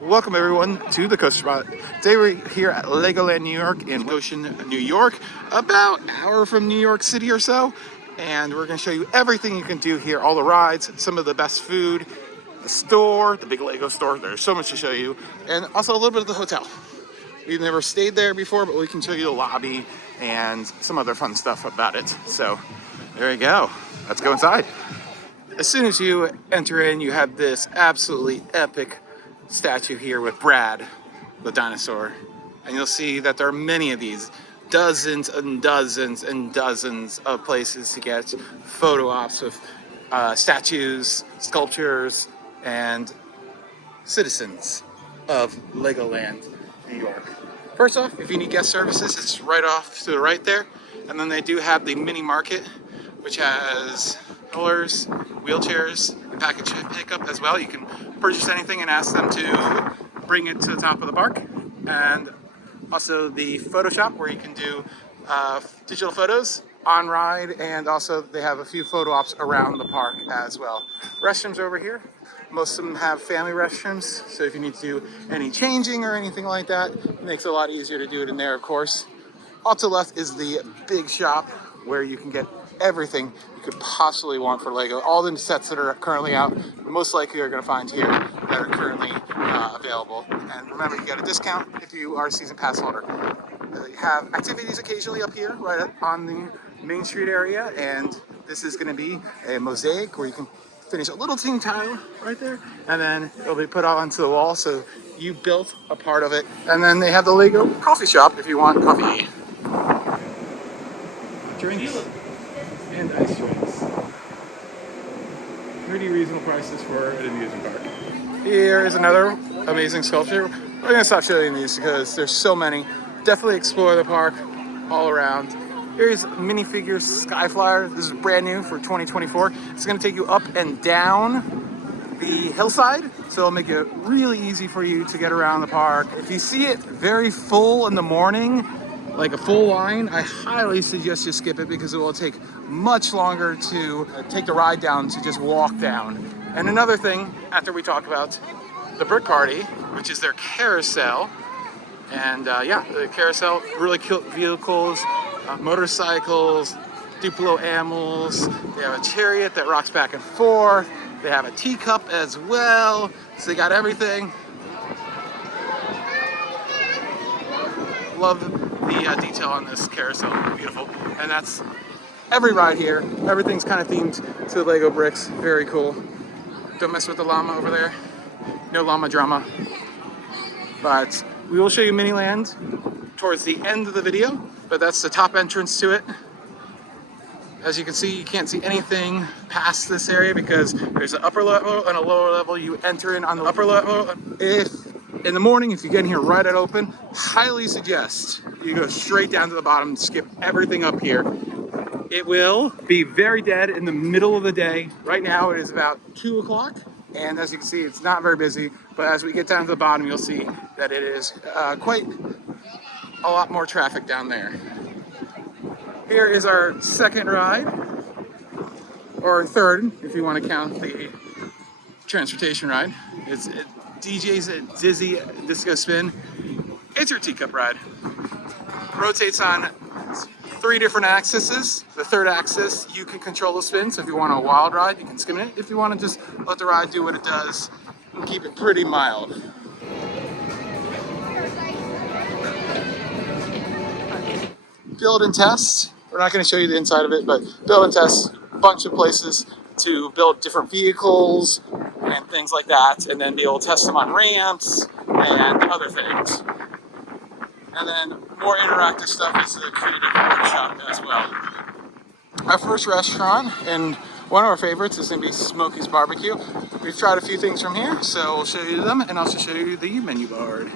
Welcome everyone to the Coaster Spot. Today we're here at Legoland, New York in Goshen, New York, about an hour from New York City or so. And we're going to show you everything you can do here, all the rides, some of the best food, the store, the big Lego store. There's so much to show you. And also a little bit of the hotel. We've never stayed there before, but we can show you the lobby and some other fun stuff about it. So there you go. Let's go inside. As soon as you enter in, you have this absolutely epic statue here with Brad, the dinosaur. And you'll see that there are many of these, dozens and dozens and dozens of places to get photo ops with statues, sculptures, and citizens of Legoland, New York. First off, if you need guest services, it's right off to the right there. And then they do have the mini market, which has rollers, wheelchairs, and package pickup as well. You can purchase anything and ask them to bring it to the top of the park. And also the photo shop where you can do digital photos on ride, and also they have a few photo ops around the park as well. Restrooms over here. Most of them have family restrooms, so if you need to do any changing or anything like that, it makes it a lot easier to do it in there, of course. Off to the left is the big shop where you can get everything you could possibly want for Lego. All the sets that are currently out, most likely you're going to find here that are currently available. And remember, you get a discount if you are a season pass holder. You have activities occasionally up here, right on the Main Street area, and this is going to be a mosaic where you can finish a little teeny tile right there, and then it'll be put onto the wall, so you built a part of it. And then they have the Lego coffee shop if you want coffee. Drinks and ice drinks. Pretty reasonable prices for an amusement park. Here is another amazing sculpture. We're gonna stop showing these because there's so many. Definitely explore the park all around. Here's minifigures Skyflyer. This is brand new for 2024. It's gonna take you up and down the hillside, so it'll make it really easy for you to get around the park. If you see it very full in the morning, like a full line, I highly suggest you skip it because it will take much longer to take the ride down to just walk down. And another thing, after we talk about the Brick Party, which is their carousel, and yeah, the carousel, really cute vehicles, motorcycles, Duplo animals. They have a chariot that rocks back and forth. They have a teacup as well, so they got everything. Love the detail on this carousel, beautiful. And that's every ride here. Everything's kind of themed to Lego bricks, very cool. Don't mess with the llama over there. No llama drama. But we will show you Miniland towards the end of the video, but that's the top entrance to it. As you can see, you can't see anything past this area because there's an upper level and a lower level. You enter in on the upper level. If in the morning, if you get in here right at open, highly suggest you go straight down to the bottom, skip everything up here. It will be very dead in the middle of the day. Right now it is about 2 o'clock, and as you can see, it's not very busy, but as we get down to the bottom, you'll see that it is quite a lot more traffic down there. Here is our second ride, or third, if you want to count the transportation ride. It's DJ's Dizzy Disco Spin. It's your teacup ride. Rotates on 3 different axes. The third axis, you can control the spin, so if you want a wild ride, you can skim it. If you want to just let the ride do what it does and keep it pretty mild. Build and test. We're not going to show you the inside of it, but build and test, a bunch of places to build different vehicles and things like that, and then be able to test them on ramps and other things. And then more interactive stuff is the creative workshop as well. Our first restaurant, and one of our favorites, is going to be Smokey's Barbecue. We've tried a few things from here, so we'll show you them and also show you the menu board.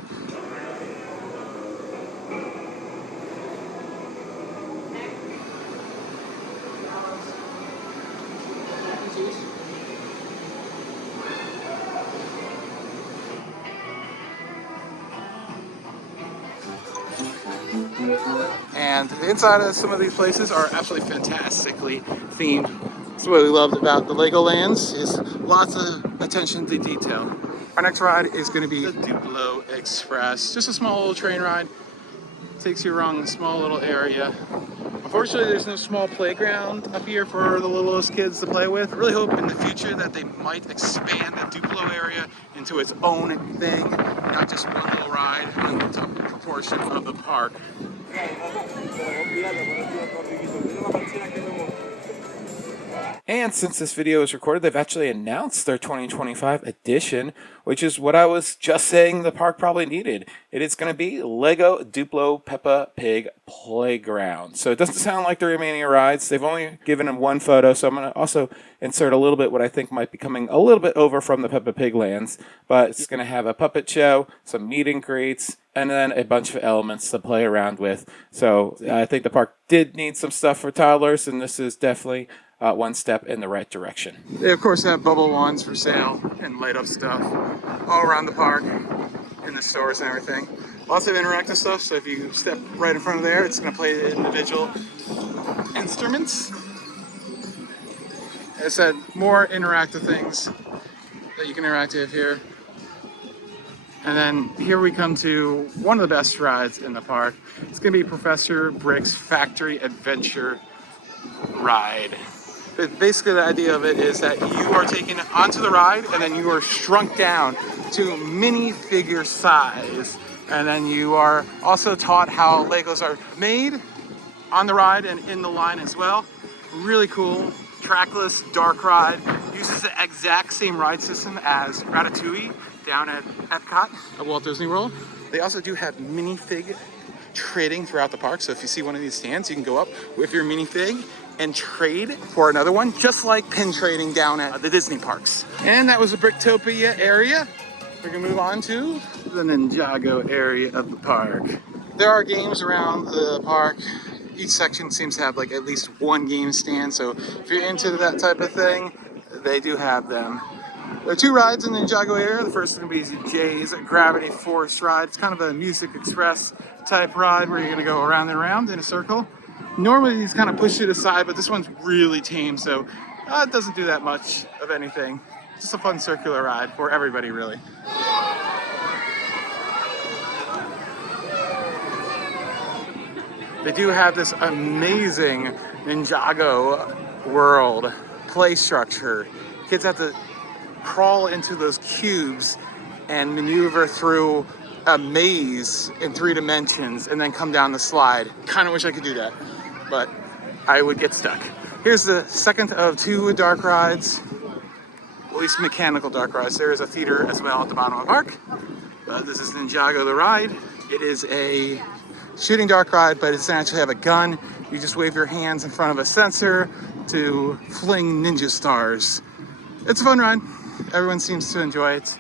And the inside of some of these places are absolutely fantastically themed. That's what we loved about the Legolands, is lots of attention to detail. Our next ride is going to be the Duplo Express. Just a small little train ride. Takes you around a small little area. Unfortunately, there's no small playground up here for the littlest kids to play with. I really hope in the future that they might expand the Duplo area into its own thing, not just one little ride on the top portion of the park. And since this video is recorded, they've actually announced their 2025 edition, which is what I was just saying the park probably needed. It is going to be Lego Duplo Peppa Pig Playground. So it doesn't sound like the remaining rides. They've only given them one photo, so I'm going to also insert a little bit what I think might be coming a little bit over from the Peppa Pig lands. But it's going to have a puppet show, some meet and greets, and then a bunch of elements to play around with. So I think the park did need some stuff for toddlers, and this is definitely one step in the right direction. They of course have bubble wands for sale and light up stuff all around the park, in the stores and everything. Lots of interactive stuff, so if you step right in front of there, it's going to play the individual instruments. As I said, more interactive things that you can interact with here. And then here we come to one of the best rides in the park. It's going to be Professor Brick's Factory Adventure Ride. But basically the idea of it is that you are taken onto the ride and then you are shrunk down to minifigure size. And then you are also taught how Legos are made on the ride and in the line as well. Really cool, trackless, dark ride. Uses the exact same ride system as Ratatouille down at Epcot at Walt Disney World. They also do have minifig trading throughout the park. So if you see one of these stands, you can go up with your minifig and trade for another one, just like pin trading down at the Disney parks. And that was the Bricktopia area. We're gonna move on to the Ninjago area of the park. There are games around the park. Each section seems to have like at least one game stand, so if you're into that type of thing, they do have them. There are two rides in the Ninjago area. The first is going to be Jay's Gravity Force ride. It's kind of a Music Express type ride where you're going to go around and around in a circle. Normally these kind of push it aside, but this one's really tame, so it doesn't do that much of anything. Just a fun circular ride for everybody, really. They do have this amazing Ninjago world play structure. Kids have to crawl into those cubes and maneuver through a maze in 3 dimensions and then come down the slide. Kind of wish I could do that, but I would get stuck. Here's the second of 2 dark rides, at least mechanical dark rides. There is a theater as well at the bottom of the park. This is Ninjago the ride. It is a shooting dark ride, but it doesn't actually have a gun. You just wave your hands in front of a sensor to fling ninja stars. It's a fun ride. Everyone seems to enjoy it.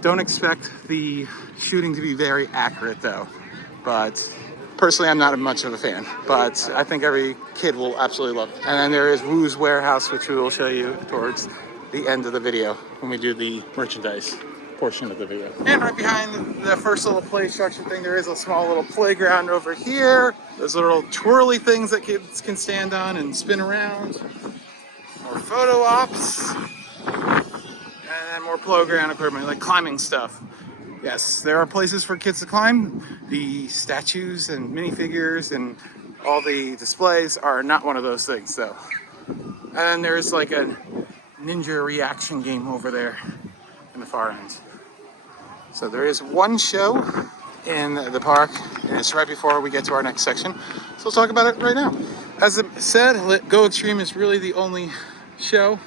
Don't expect the shooting to be very accurate though, but personally I'm not much of a fan, but I think every kid will absolutely love it. And then there is Woo's Warehouse, which we will show you towards the end of the video when we do the merchandise portion of the video. And right behind the first little play structure thing, there is a small little playground over here. Those little twirly things that kids can stand on and spin around. More photo ops. And then more playground equipment, like climbing stuff. Yes, there are places for kids to climb. The statues and minifigures and all the displays are not one of those things, though. And then there's like a ninja reaction game over there in the far end. So there is one show in the park, and it's right before we get to our next section. So we'll talk about it right now. As I said, Go Xtreme is really the only show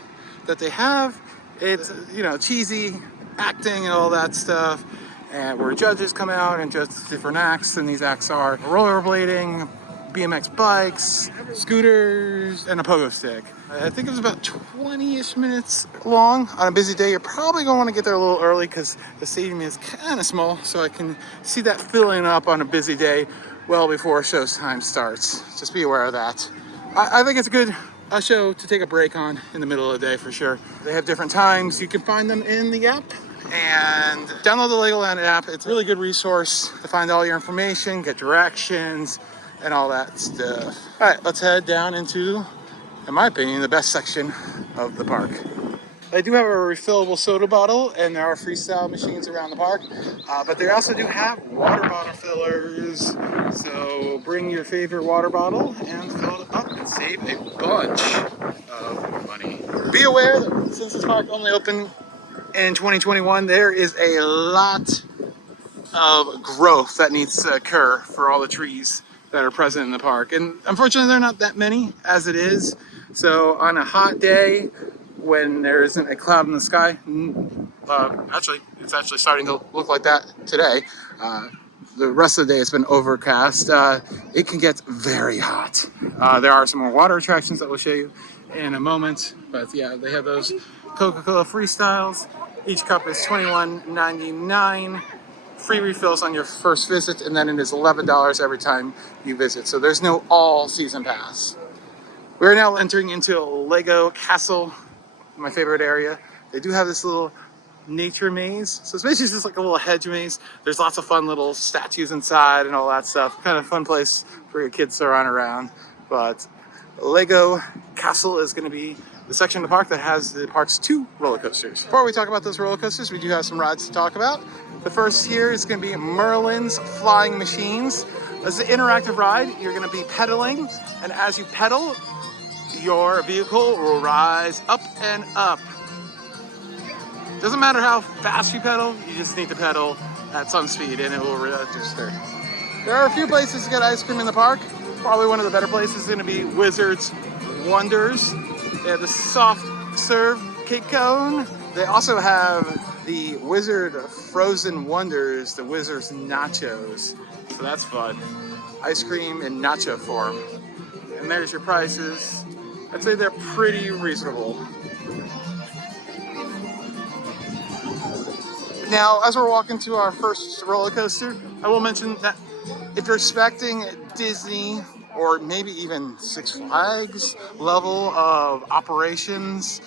that they have. It's, you know, cheesy acting and all that stuff, and where judges come out and judge different acts, and these acts are rollerblading, BMX bikes, scooters, and a pogo stick. I think it was about 20-ish minutes long. On a busy day, you're probably going to want to get there a little early because the stadium is kind of small, so I can see that filling up on a busy day well before show time starts. Just be aware of that. I think it's a good show to take a break on in the middle of the day for sure. They have different times. You can find them in the app, and download the Legoland app. It's a really good resource to find all your information, get directions, and all that stuff. All right, let's head down into, in my opinion, the best section of the park. They do have a refillable soda bottle, and there are freestyle machines around the park, but they also do have water bottle fillers. So bring your favorite water bottle and fill it up and save a bunch of money. Be aware that since this park only opened in 2021, there is a lot of growth that needs to occur for all the trees that are present in the park. And unfortunately, there are not that many as it is. So on a hot day, when there isn't a cloud in the sky, it's actually starting to look like that today. The rest of the day it's been overcast. It can get very hot. There are some more water attractions that we'll show you in a moment. But yeah, they have those Coca-Cola Freestyles. Each cup is $21.99. Free refills on your first visit, and then it is $11 every time you visit. So there's no all-season pass. We're now entering into a Lego castle, my favorite area. They do have this little nature maze. So it's basically just like a little hedge maze. There's lots of fun little statues inside and all that stuff. Kind of fun place for your kids to run around. But Lego Castle is going to be the section of the park that has the park's 2 roller coasters. Before we talk about those roller coasters, we do have some rides to talk about. The first here is going to be Merlin's Flying Machines. This is an interactive ride. You're going to be pedaling, and as you pedal, your vehicle will rise up and up. Doesn't matter how fast you pedal, you just need to pedal at some speed and it will register. There are a few places to get ice cream in the park. Probably one of the better places is going to be Wizard's Wonders. They have the soft serve cake cone. They also have the Wizard Frozen Wonders, the Wizard's Nachos. So that's fun. Ice cream in nacho form. And there's your prices. I'd say they're pretty reasonable. Now, as we're walking to our first roller coaster, I will mention that if you're expecting Disney or maybe even Six Flags level of operations,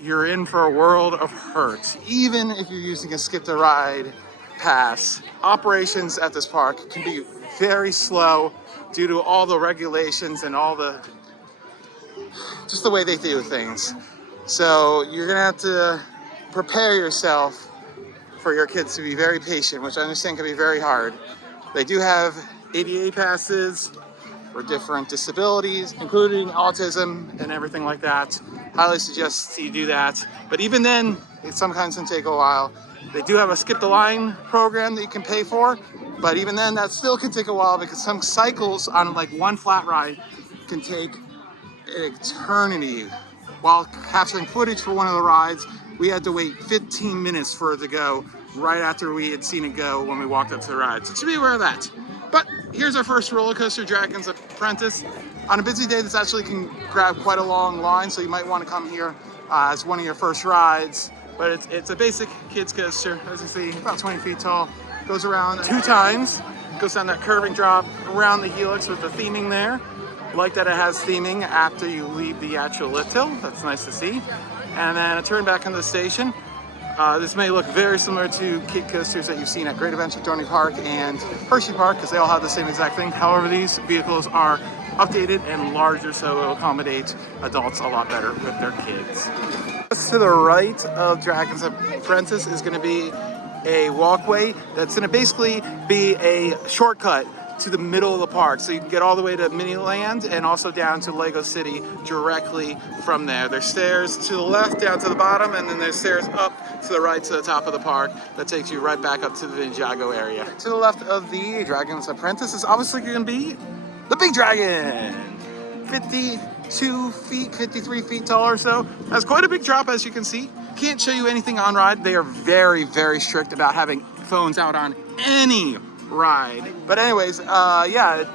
you're in for a world of hurt. Even if you're using a skip the ride pass, operations at this park can be very slow due to all the regulations and all the just the way they do things. So you're gonna have to prepare yourself for your kids to be very patient, which I understand can be very hard. They do have ADA passes for different disabilities, including autism and everything like that. Highly suggest you do that. But even then, it sometimes can take a while. They do have a skip the line program that you can pay for, but even then, that still can take a while because some cycles on like one flat ride can take an eternity. While capturing footage for one of the rides, we had to wait 15 minutes for it to go right after we had seen it go when we walked up to the ride. So you should be aware of that. But here's our first roller coaster, Dragon's Apprentice. On a busy day, this actually can grab quite a long line, so you might want to come here as one of your first rides. But it's a basic kids coaster, as you see, about 20 feet tall. Goes around 2 times, goes down that curving drop around the helix with the theming there. Like that it has theming after you leave the actual lift hill. That's nice to see. And then a turn back into the station. This may look very similar to kid coasters that you've seen at Great Adventure Dorney Park and Hershey Park because they all have the same exact thing. However, these vehicles are updated and larger, so it'll accommodate adults a lot better with their kids. To the right of Dragon's Apprentice is going to be a walkway that's going to basically be a shortcut to the middle of the park, so you can get all the way to Miniland and also down to Lego City directly from there. There's stairs to the left down to the bottom, and then there's stairs up to the right to the top of the park that takes you right back up to the Ninjago area. To the left of the Dragon's Apprentice is obviously going to be the Big Dragon. 52 feet, 53 feet tall or so. That's quite a big drop, as you can see. Can't show you anything on ride. They are very, very strict about having phones out on any ride. But anyways, yeah, it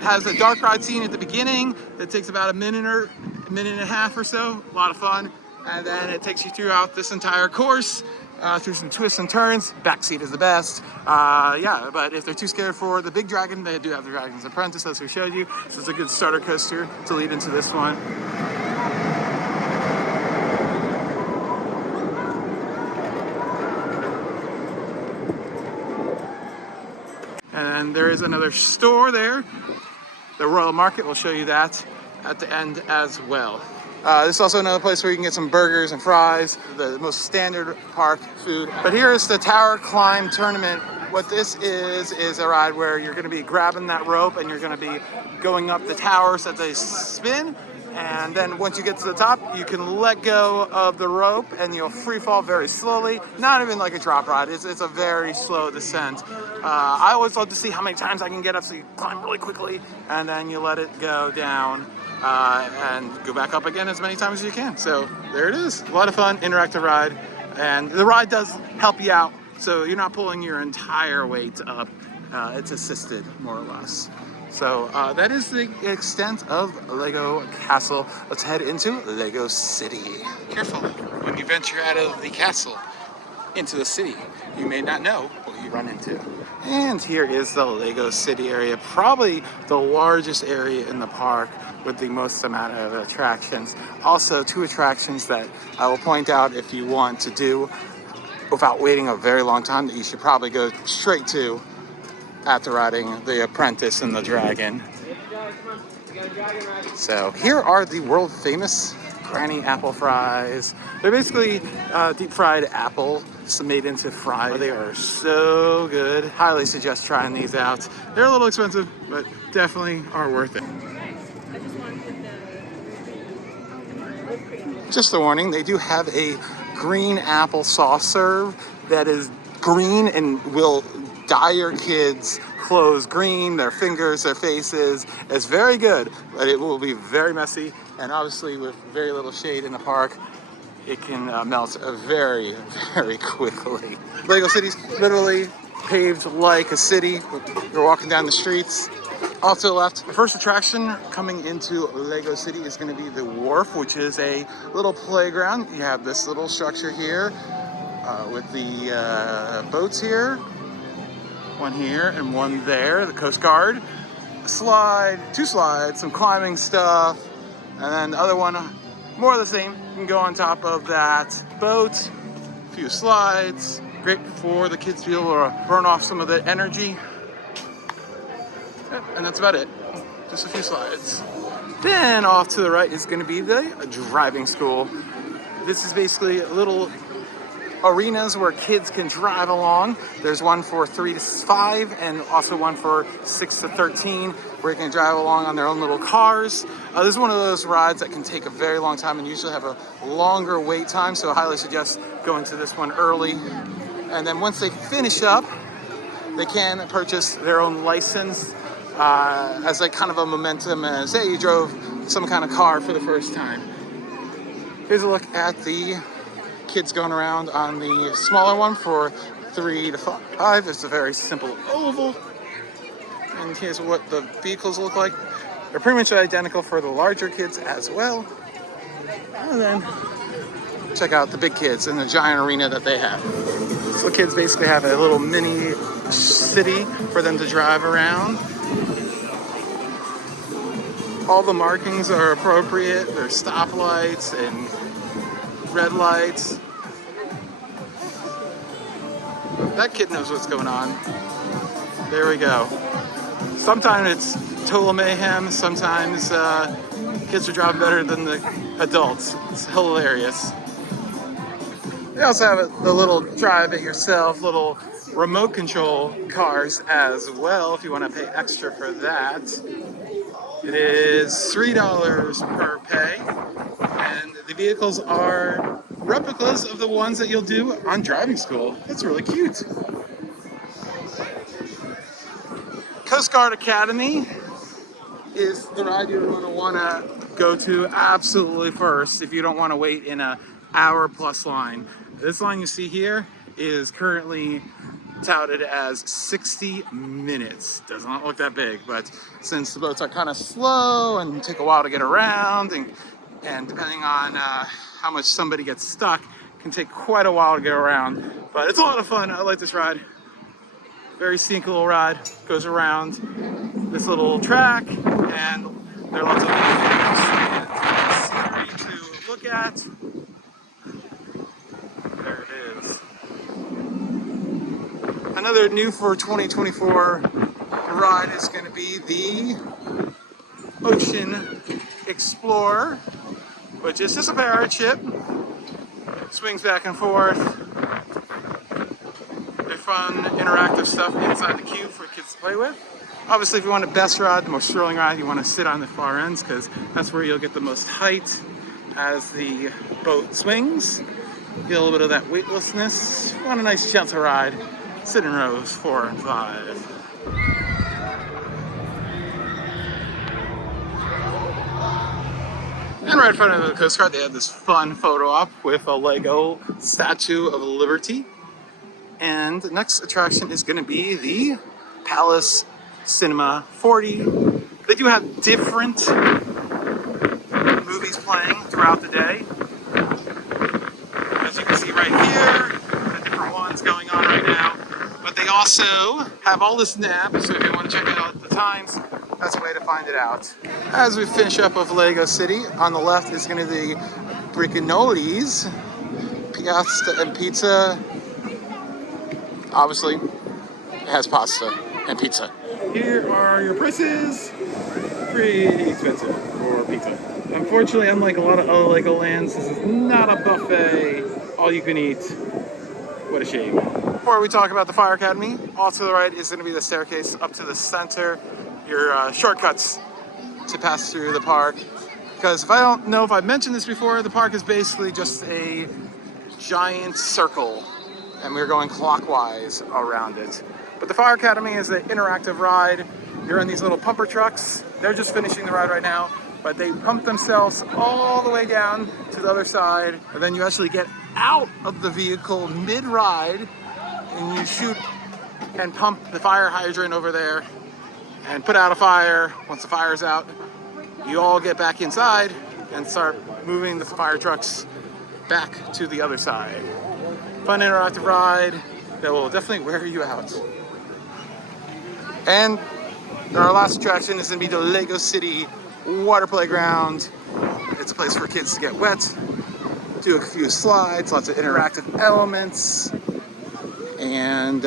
has a dark ride scene at the beginning that takes about a minute and a half or so. A lot of fun. And then it takes you throughout this entire course through some twists and turns. Backseat is the best. Yeah, but if they're too scared for the Big Dragon, they do have the Dragon's Apprentice, as we showed you. So it's a good starter coaster to lead into this one. And there is another store there. The Royal Market will show you that at the end as well. This is also another place where you can get some burgers and fries, the most standard park food. But here is the Tower Climb Tournament. What this is a ride where you're going to be grabbing that rope and you're going to be going up the towers that they spin. And then once you get to the top, you can let go of the rope and you'll free fall very slowly. Not even like a drop ride. It's a very slow descent. I always love to see how many times I can get up, so you climb really quickly and then you let it go down and go back up again as many times as you can. So there it is. A lot of fun, interactive ride. And the ride does help you out, so you're not pulling your entire weight up. It's assisted, more or less. So that is the extent of Lego Castle. Let's head into Lego City. Careful when you venture out of the castle into the city. You may not know what you run into. And here is the Lego City area, probably the largest area in the park with the most amount of attractions. Also, 2 attractions that I will point out if you want to do without waiting a very long time that you should probably go straight to after riding the Apprentice and the Dragon. So here are the world famous Granny apple fries. They're basically deep fried apple made into fries. They are so good. Highly suggest trying these out. They're a little expensive, but definitely are worth it. Just a warning, they do have a green apple soft serve that is green and will dye your kids' clothes green, their fingers, their faces. It's very good, but it will be very messy. And obviously with very little shade in the park, it can melt very, very quickly. Lego City's literally paved like a city. You're walking down the streets. Off to the left, the first attraction coming into Lego City is going to be the Wharf, which is a little playground. You have this little structure here with the boats here. One here and one there, the Coast Guard. A slide, 2 slides, some climbing stuff, and then the other one, more of the same. You can go on top of that boat, a few slides. Great for the kids to be able to burn off some of the energy. Yep, and that's about it. Just a few slides. Then off to the right is going to be the driving school. This is basically little arenas where kids can drive along. There's one for 3 to 5 and also one for 6 to 13 where you can drive along on their own little cars. This is one of those rides that can take a very long time and usually have a longer wait time, so I highly suggest going to this one early. And then once they finish up, they can purchase their own license as like kind of a momentum, as hey, you drove some kind of car for the first time. Here's a look at the kids going around on the smaller one for 3 to 5. It's a very simple oval. And here's what the vehicles look like. They're pretty much identical for the larger kids as well. And then check out the big kids in the giant arena that they have. So kids basically have a little mini city for them to drive around. All the markings are appropriate. There's stoplights and red lights. That kid knows what's going on. There we go. Sometimes it's total mayhem. Sometimes kids are driving better than the adults. It's hilarious. They also have the little drive it yourself, little remote control cars as well if you want to pay extra for that. It is $3 per pay, and the vehicles are replicas of the ones that you'll do on driving school. That's really cute. Coast Guard Academy is the ride you're going to want to go to absolutely first if you don't want to wait in an hour-plus line. This line you see here is currently touted as 60 minutes. Does not look that big, but since the boats are kind of slow and take a while to get around, and depending on how much somebody gets stuck, it can take quite a while to get around. But it's a lot of fun. I like this ride. Very scenic little ride. Goes around this little track, and there are lots of scenery to look at. There it is. Another new for 2024 ride is going to be the Ocean Explorer. which is just a parachute ship. Swings back and forth. There's fun, interactive stuff inside the cube for kids to play with. Obviously, if you want the best ride, the most thrilling ride, you want to sit on the far ends because that's where you'll get the most height as the boat swings. Get a little bit of that weightlessness. You want a nice gentle ride, sit in rows 4 and 5. And right in front of the Coast Guard, they have this fun photo op with a Lego Statue of Liberty. And the next attraction is going to be the Palace Cinema 40. They do have different movies playing throughout the day. As you can see right here, the different ones going on right now. But they also have all this nap, so if you want to check out the times, that's a way to find it out. As we finish up with Lego City, on the left is going to be Brickanolis, Piazza and Pizza. Obviously, it has pasta and pizza. Here are your prices. Pretty expensive for pizza. Unfortunately, unlike a lot of other Legolands, this is not a buffet, all you can eat. What a shame. Before we talk about the Fire Academy, off to the right is going to be the staircase up to the center. Your shortcuts to pass through the park. Because if I don't know if I've mentioned this before, the park is basically just a giant circle. And we're going clockwise around it. But the Fire Academy is an interactive ride. You're in these little pumper trucks. They're just finishing the ride right now, but they pump themselves all the way down to the other side. And then you actually get out of the vehicle mid-ride and you shoot and pump the fire hydrant over there and put out a fire. Once the fire's out, you all get back inside and start moving the fire trucks back to the other side. Fun interactive ride that will definitely wear you out. And our last attraction is going to be the Lego City Water Playground. It's a place for kids to get wet, do a few slides, lots of interactive elements. And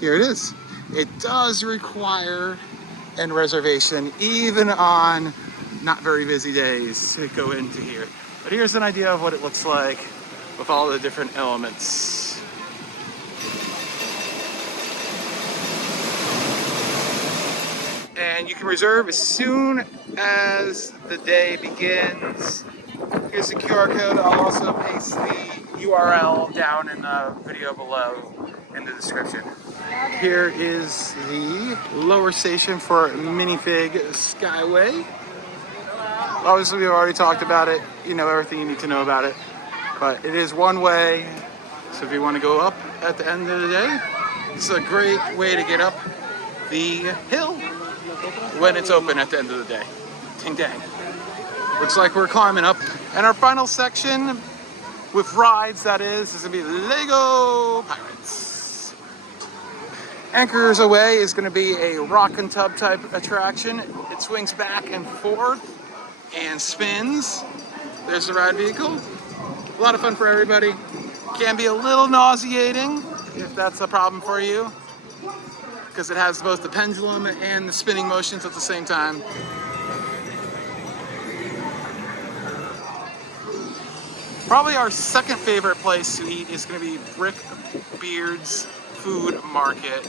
here it is. It does require a reservation, even on not very busy days, to go into here. But here's an idea of what it looks like with all the different elements. And you can reserve as soon as the day begins. Here's the QR code. I'll also paste the URL down in the video below in the description. Here is the lower station for Minifig Skyway. Obviously, we've already talked about it. You know everything you need to know about it. But it is one way, so if you want to go up at the end of the day, it's a great way to get up the hill when it's open at the end of the day. Ding dang. Looks like we're climbing up. And our final section with rides, that is going to be Lego Pirates. Anchors Away is going to be a rock and tub type attraction. It swings back and forth and spins. There's the ride vehicle. A lot of fun for everybody. Can be a little nauseating if that's a problem for you, because it has both the pendulum and the spinning motions at the same time. Probably our second favorite place to eat is going to be Brickbeard's Food Market,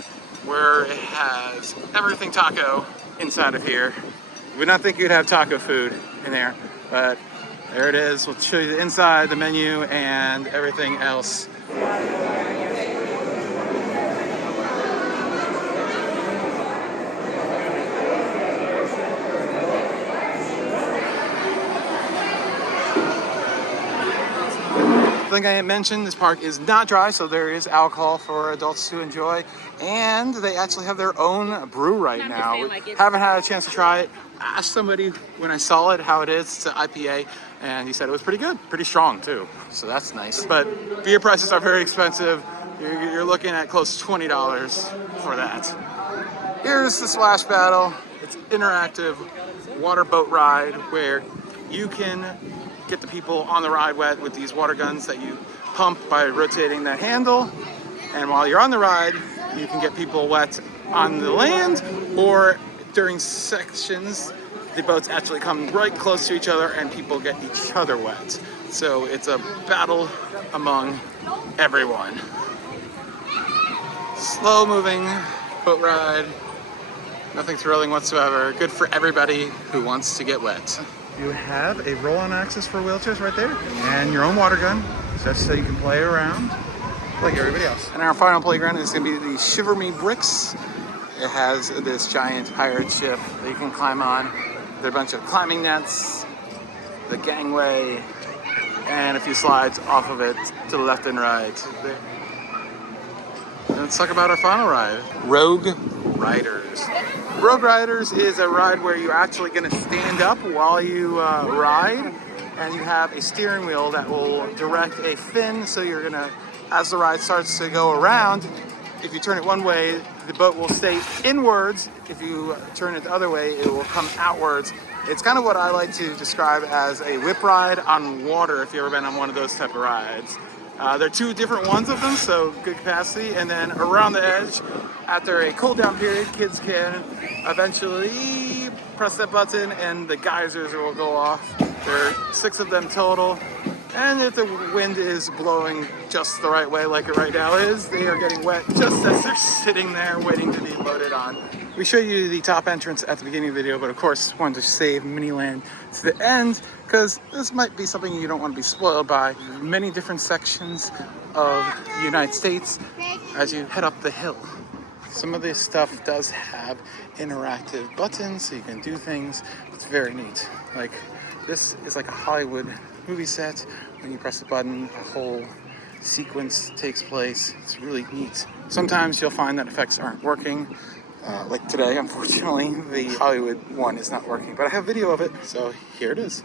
where it has everything taco inside of here. You would not think you'd have taco food in there, but there it is. We'll show you the inside, the menu, and everything else. I think I mentioned this park is not dry, so there is alcohol for adults to enjoy, and they actually have their own brew right now. Haven't had a chance to try it. Asked somebody when I saw it how it is. It's an IPA, and he said it was pretty good, pretty strong too, so that's nice. But beer prices are very expensive. You're looking at close to $20 for that. Here's the Splash Battle. It's interactive water boat ride where you can get the people on the ride wet with these water guns that you pump by rotating that handle. And while you're on the ride, you can get people wet on the land, or during sections the boats actually come right close to each other and people get each other wet. So it's a battle among everyone. Slow moving boat ride, nothing thrilling whatsoever. Good for everybody who wants to get wet. You have a roll-on access for wheelchairs right there and your own water gun, just so you can play around like everybody else. And our final playground is going to be the Shiver Me Bricks. It has this giant pirate ship that you can climb on. There are a bunch of climbing nets, the gangway, and a few slides off of it to the left and right. Let's talk about our final ride, Rogue Riders. Rogue Riders is a ride where you're actually going to stand up while you ride, and you have a steering wheel that will direct a fin, so you're going to, as the ride starts to go around, if you turn it one way, the boat will stay inwards. If you turn it the other way, it will come outwards. It's kind of what I like to describe as a whip ride on water, if you've ever been on one of those type of rides. There are two different ones of them, so good capacity. And then around the edge, after a cool down period, kids can eventually press that button and the geysers will go off. There are 6 of them total. And if the wind is blowing just the right way, like it right now is, they are getting wet just as they're sitting there waiting to be loaded on. We show you the top entrance at the beginning of the video, but of course wanted to save Miniland to the end because this might be something you don't want to be spoiled by. Many different sections of the United States as you head up the hill. Some of this stuff does have interactive buttons, so you can do things. It's very neat. Like, this is like a Hollywood movie set. When you press the button, a whole sequence takes place. It's really neat. Sometimes you'll find that effects aren't working. Like today, unfortunately, the Hollywood one is not working, but I have video of it, so here it is.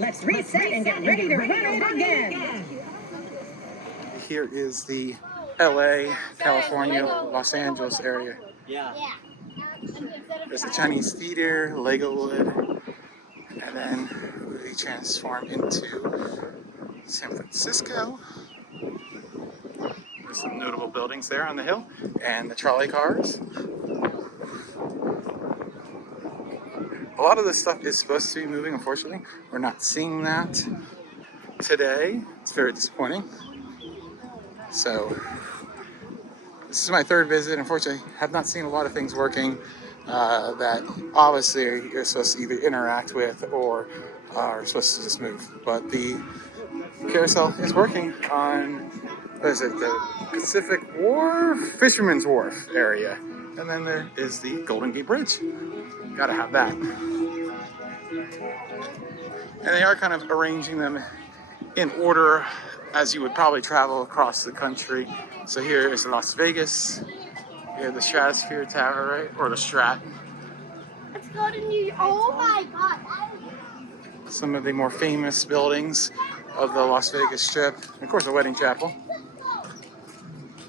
Let's reset and get ready to run it again. Here is the LA, California, Los Angeles area. Yeah. There's a Chinese theater, Legoland, and then we transform into San Francisco. There's some notable buildings there on the hill, and the trolley cars. A lot of this stuff is supposed to be moving, unfortunately. We're not seeing that today. It's very disappointing. So, this is my 3rd visit. Unfortunately, I have not seen a lot of things working that obviously you're supposed to either interact with or are supposed to just move. But the carousel is working on, what is it, the Pacific Wharf? Fisherman's Wharf area. And then there is the Golden Gate Bridge. Gotta have that. And they are kind of arranging them in order as you would probably travel across the country. So here is Las Vegas. You have the Stratosphere Tower, right? Or the Strat. Let's go to New York. Oh my God. Some of the more famous buildings of the Las Vegas Strip. And of course, the Wedding Chapel.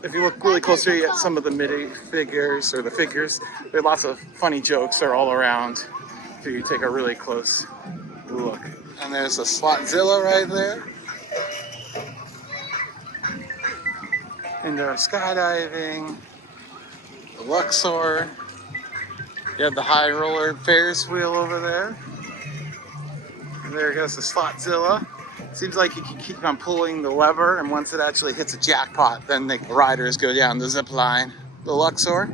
If you look really closely at some of the figures, there are lots of funny jokes. They're all around if you take a really close look. And there's a Slotzilla right there. Indoor skydiving, the Luxor. You have the high roller Ferris wheel over there. And there goes the Slotzilla. Seems like you can keep on pulling the lever, and once it actually hits a jackpot, then the riders go down the zip line, the Luxor.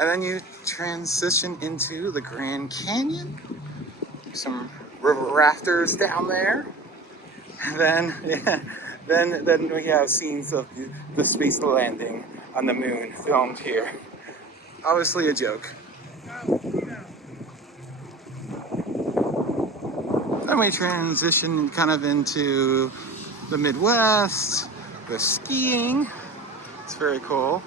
And then you transition into the Grand Canyon. Some river rafters down there. And then we have scenes of the space landing on the moon filmed here. Obviously a joke. Then we transition kind of into the Midwest, the skiing, It's very cool.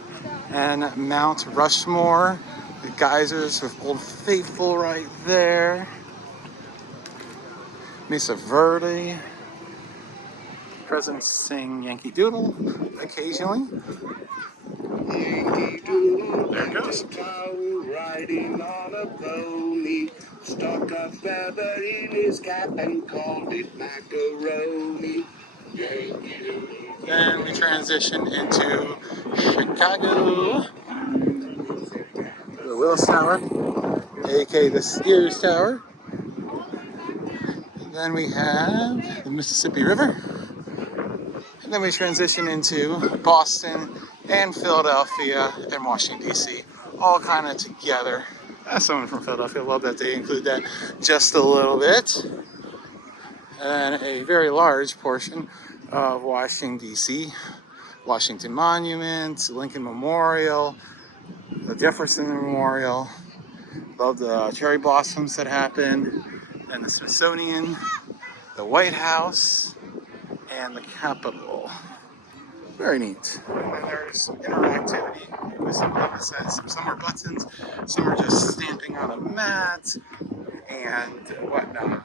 And Mount Rushmore, the geysers with Old Faithful right there. Mesa Verde. Presidents sing Yankee Doodle occasionally. Yankee Doodle, There it goes. Riding on a pony, stuck a feather in his cap and called it macaroni. Yankee Doodle. Then we transition into Chicago. The Willis Tower, aka the Sears Tower. Then we have the Mississippi River. And then we transition into Boston and Philadelphia and Washington, D.C. all kind of together. As someone from Philadelphia, I love that they include that just a little bit. And a very large portion of Washington, D.C. Washington Monument, Lincoln Memorial, the Jefferson Memorial. Love the cherry blossoms that happen, and the Smithsonian, the White House, and the Capitol. Very neat. And there's interactivity with some of the sets. Some are buttons, some are just stamping on a mat, and whatnot.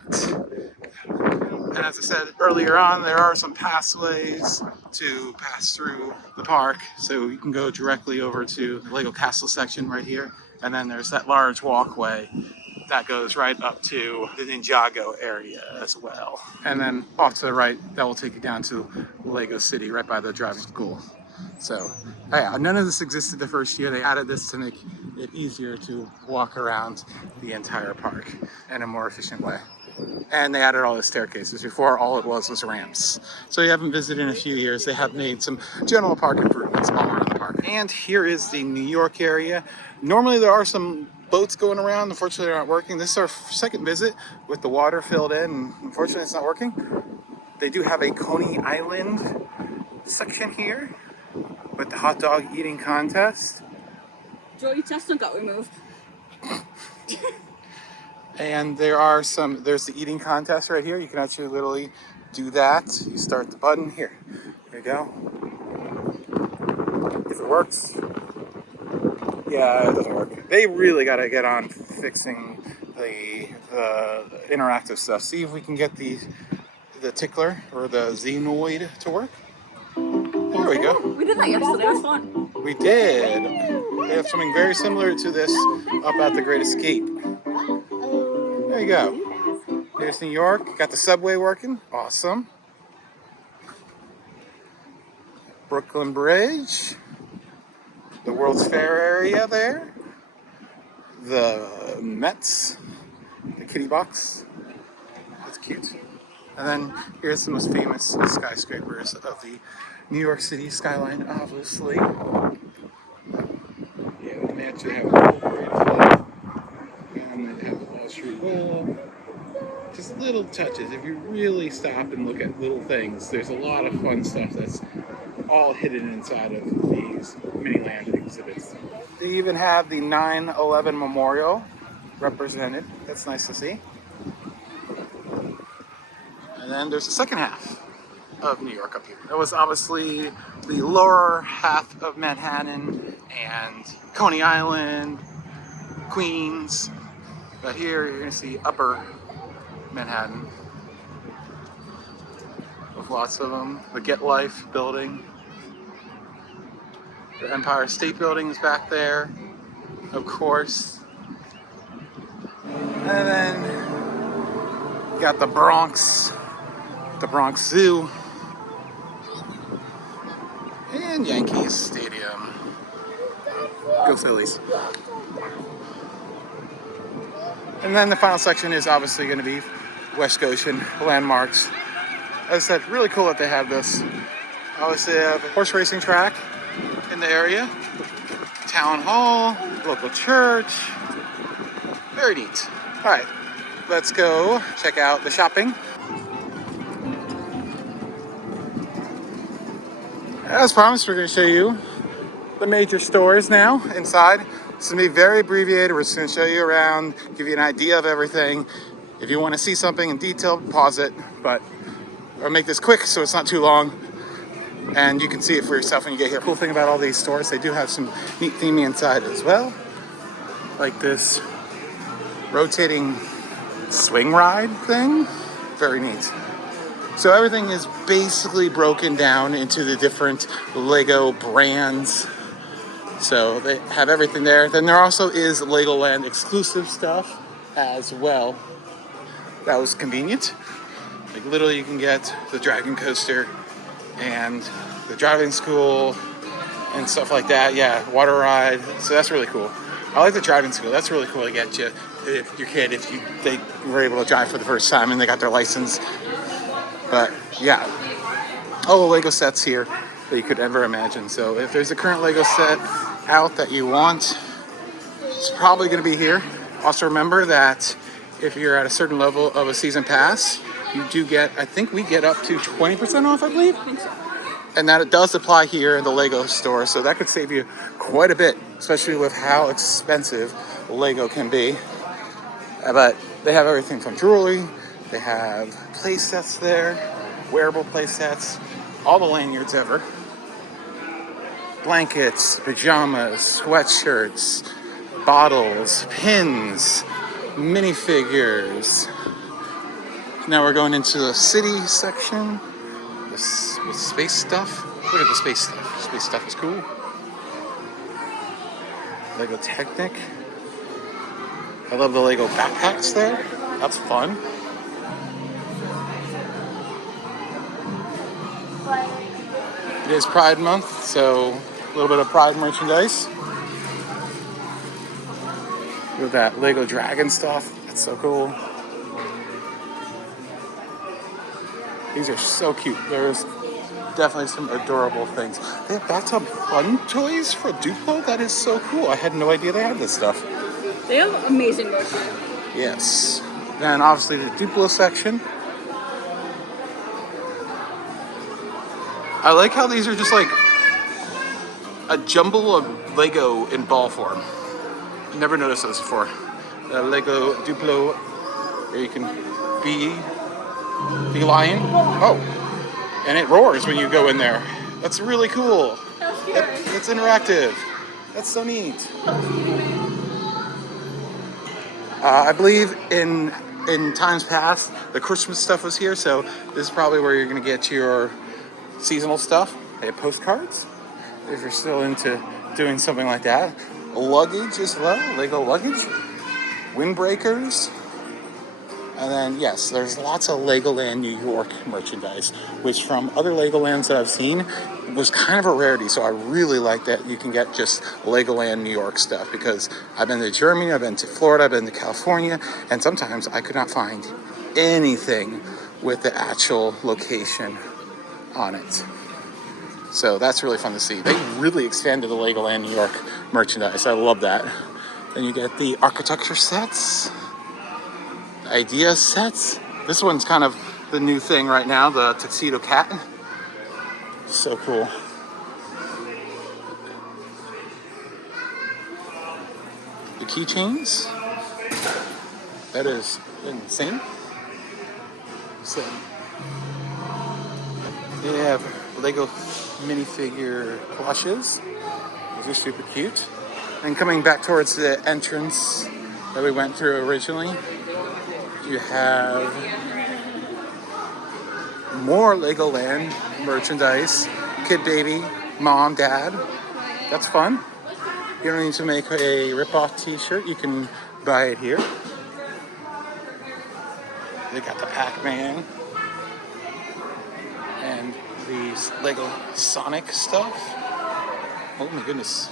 And as I said earlier on, there are some pathways to pass through the park. So you can go directly over to the Lego Castle section right here. And then there's that large walkway that goes right up to the Ninjago area as well. And then off to the right, that will take you down to Lego City right by the driving school. So yeah, none of this existed the first year. They added this to make it easier to walk around the entire park in a more efficient way. And they added all the staircases. Before, all it was ramps. So you haven't visited in a few years. They have made some general park improvements all around the park. And here is the New York area. Normally there are some boats going around. Unfortunately, they're not working. This is our second visit with the water filled in. And unfortunately, it's not working. They do have a Coney Island section here with the hot dog eating contest. Joe, your chestnut got removed. And there's the eating contest right here. You can actually literally do that. You start the button here. There you go. If it works. Yeah, it doesn't work. They really got to get on fixing the interactive stuff. See if we can get the tickler or the Xenoid to work. There we go. We did that yesterday, it was fun. We did. They have something very similar to this up at the Great Escape. There you go. Here's New York. Got the subway working. Awesome. Brooklyn Bridge. The World's Fair area there. The Mets. The kitty box. That's cute. And then here's the most famous skyscrapers of the New York City skyline, obviously. Yeah, they actually have a little bridge left. And they have the Wall Street Wall. Just little touches. If you really stop and look at little things, there's a lot of fun stuff that's all hidden inside of these Miniland exhibits. They even have the 9/11 Memorial represented. That's nice to see. And then there's the second half of New York up here. That was obviously the lower half of Manhattan and Coney Island, Queens. But here you're gonna see upper Manhattan with lots of them. The Get Life building. The Empire State Building is back there, of course. And then you got the Bronx Zoo, and Yankees Stadium. Go Phillies. And then the final section is obviously going to be West Goshen landmarks. As I said, really cool that they have this. Obviously, they have a horse racing track in the area, town hall, local church. Very neat. All right, let's go check out the shopping. As promised, we're going to show you the major stores now inside. It's going to be very abbreviated. We're just going to show you around, give you an idea of everything. If you want to see something in detail, pause it, but I'll make this quick so it's not too long. and you can see it for yourself when you get here. Cool thing about all these stores, they do have some neat theming inside as well, like this rotating swing ride thing. Very neat. So everything is basically broken down into the different Lego brands. So they have everything there. Then there also is Legoland exclusive stuff as well. That was convenient. Like literally you can get the Dragon Coaster and the driving school and stuff like that. Yeah, water ride. So that's really cool. I like the driving school. That's really cool to get you if your kid, they were able to drive for the first time and they got their license. But yeah, all the Lego sets here that you could ever imagine. So if there's a current Lego set out that you want, it's probably going to be here. Also remember that if you're at a certain level of a season pass, you do get, I think we get up to 20% off, I believe. And that it does apply here in the Lego store. So that could save you quite a bit, especially with how expensive Lego can be. But they have everything from jewelry, they have play sets there, wearable play sets, all the lanyards ever. Blankets, pajamas, sweatshirts, bottles, pins, minifigures. Now we're going into the city section with space stuff. Look at the space stuff. Space stuff is cool. Lego Technic. I love the Lego backpacks there. That's fun. It is Pride Month, so a little bit of Pride merchandise. Look at that Lego Dragon stuff. That's so cool. These are so cute. There's definitely some adorable things. They have bathtub fun toys for Duplo. That is so cool. I had no idea they had this stuff. They have amazing merchandise. Yes. Then obviously the Duplo section. I like how these are just like a jumble of Lego in ball form. Never noticed those before. Lego Duplo, where you can be lion. Oh, and it roars when you go in there. That's really cool. That's scary. It's interactive. That's so neat. I believe in times past, the Christmas stuff was here, so this is probably where you're gonna get your seasonal stuff. They have postcards, if you're still into doing something like that. Luggage as well, Lego luggage. Windbreakers. And then, yes, there's lots of Legoland New York merchandise, which from other Legolands that I've seen was kind of a rarity. So I really like that you can get just Legoland New York stuff, because I've been to Germany, I've been to Florida, I've been to California, and sometimes I could not find anything with the actual location on it. So that's really fun to see. They really expanded the Legoland New York merchandise. I love that. Then you get the architecture sets, idea sets. This one's kind of the new thing right now, the tuxedo cat. So cool. The keychains. That is insane. So they have Lego minifigure plushes. Those are super cute. And coming back towards the entrance that we went through originally, you have more Legoland merchandise. Kid, baby, mom, dad. That's fun. You don't need to make a rip-off t-shirt. You can buy it here. They got the Pac-Man and the Lego Sonic stuff. Oh my goodness.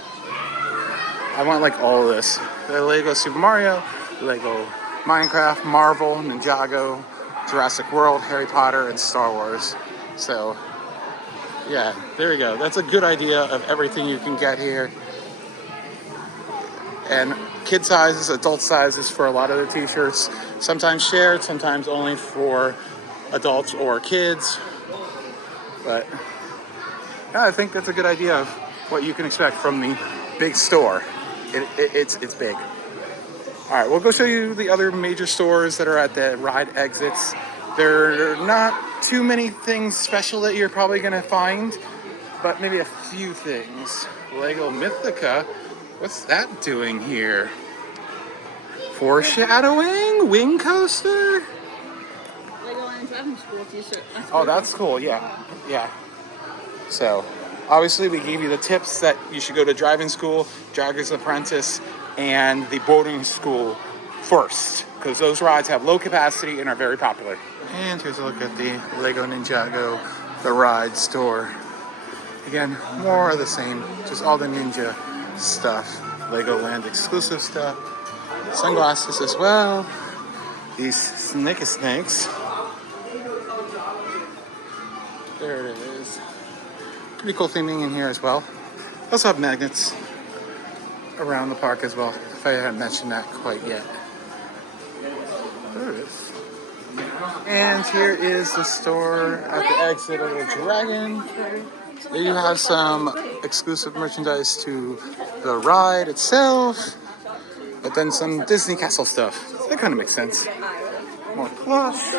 I want like all of this. The Lego Super Mario, Lego Minecraft, Marvel, Ninjago, Jurassic World, Harry Potter, and Star Wars. So, yeah, there you go. That's a good idea of everything you can get here. And kid sizes, adult sizes for a lot of the t-shirts. Sometimes shared, sometimes only for adults or kids. But yeah, I think that's a good idea of what you can expect from the big store. It's big. All right, we'll go show you the other major stores that are at the ride exits. There are not too many things special that you're probably gonna find but maybe a few things. Lego Mythica, what's that doing here? Foreshadowing? Wing coaster? Legoland driving school t-shirt. Oh, that's cool, yeah. Yeah. So, obviously we gave you the tips that you should go to driving school, Driver's Apprentice, and the boarding school first, because those rides have low capacity and are very popular. And here's a look at the Lego Ninjago, the ride store. Again, more of the same, just all the ninja stuff. Legoland exclusive stuff. Sunglasses as well. These snakes. There it is. Pretty cool theming in here as well. Also have magnets around the park as well, if I haven't mentioned that quite yet. There it is. And here is the store at the exit of the Dragon. There you have some exclusive merchandise to the ride itself, but then some Disney Castle stuff. So that kind of makes sense. More plush.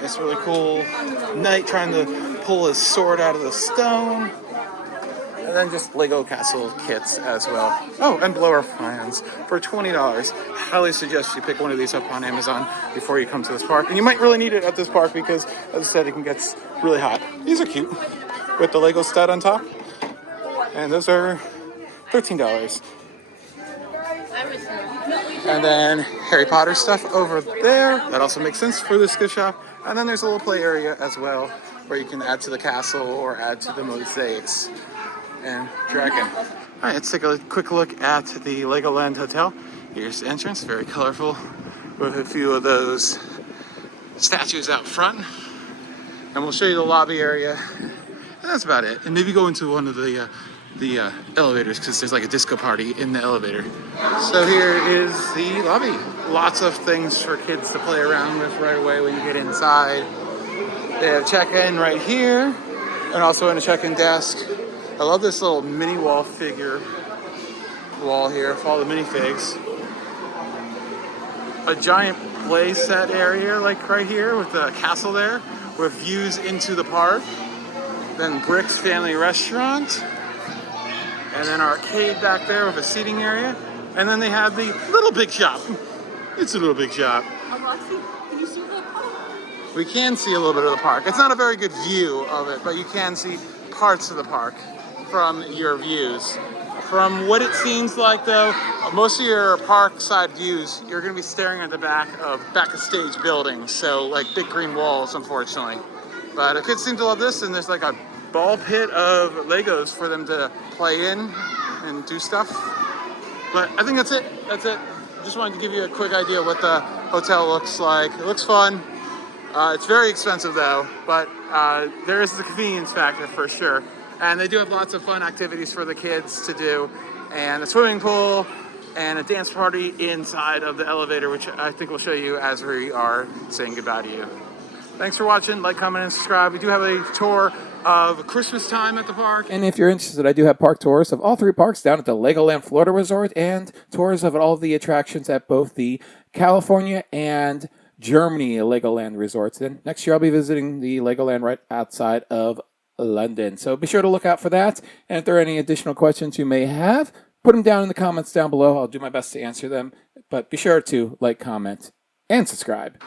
This really cool knight trying to pull his sword out of the stone. And then just Lego Castle kits as well. Oh, and blower fans for $20. Highly suggest you pick one of these up on Amazon before you come to this park. And you might really need it at this park because, as I said, it can get really hot. These are cute with the Lego stud on top. And those are $13. And then Harry Potter stuff over there. That also makes sense for this gift shop. And then there's a little play area as well where you can add to the castle or add to the mosaics and Dragon. All right, let's take a quick look at the Legoland Hotel. Here's the entrance, very colorful, with a few of those statues out front. And we'll show you the lobby area. And that's about it. And maybe go into one of the elevators because there's like a disco party in the elevator. So here is the lobby. Lots of things for kids to play around with right away when you get inside. They have check-in right here and also in a check-in desk. I love this little mini wall figure wall here for all the minifigs. A giant play set area like right here with the castle there with views into the park. Then Brick's Family Restaurant. And then arcade back there with a seating area. And then they have the Little Big Shop. It's a Little Big Shop. Can you see the park? We can see a little bit of the park. It's not a very good view of it, but you can see parts of the park from your views. From what it seems like though, most of your park side views, you're gonna be staring at the back of stage buildings. So like big green walls, unfortunately. But the kids seem to love this, and there's like a ball pit of Legos for them to play in and do stuff. But I think that's it. Just wanted to give you a quick idea of what the hotel looks like. It looks fun. It's very expensive though, but there is the convenience factor for sure. And they do have lots of fun activities for the kids to do, and a swimming pool and a dance party inside of the elevator, which I think we'll show you as we are saying goodbye to you. Thanks for watching. Like, comment, and subscribe. We do have a tour of Christmas time at the park. And if you're interested, I do have park tours of all 3 parks down at the Legoland Florida Resort and tours of all the attractions at both the California and Germany Legoland resorts. And next year I'll be visiting the Legoland right outside of London. So be sure to look out for that. And if there are any additional questions you may have, put them down in the comments down below. I'll do my best to answer them. But be sure to like, comment, and subscribe.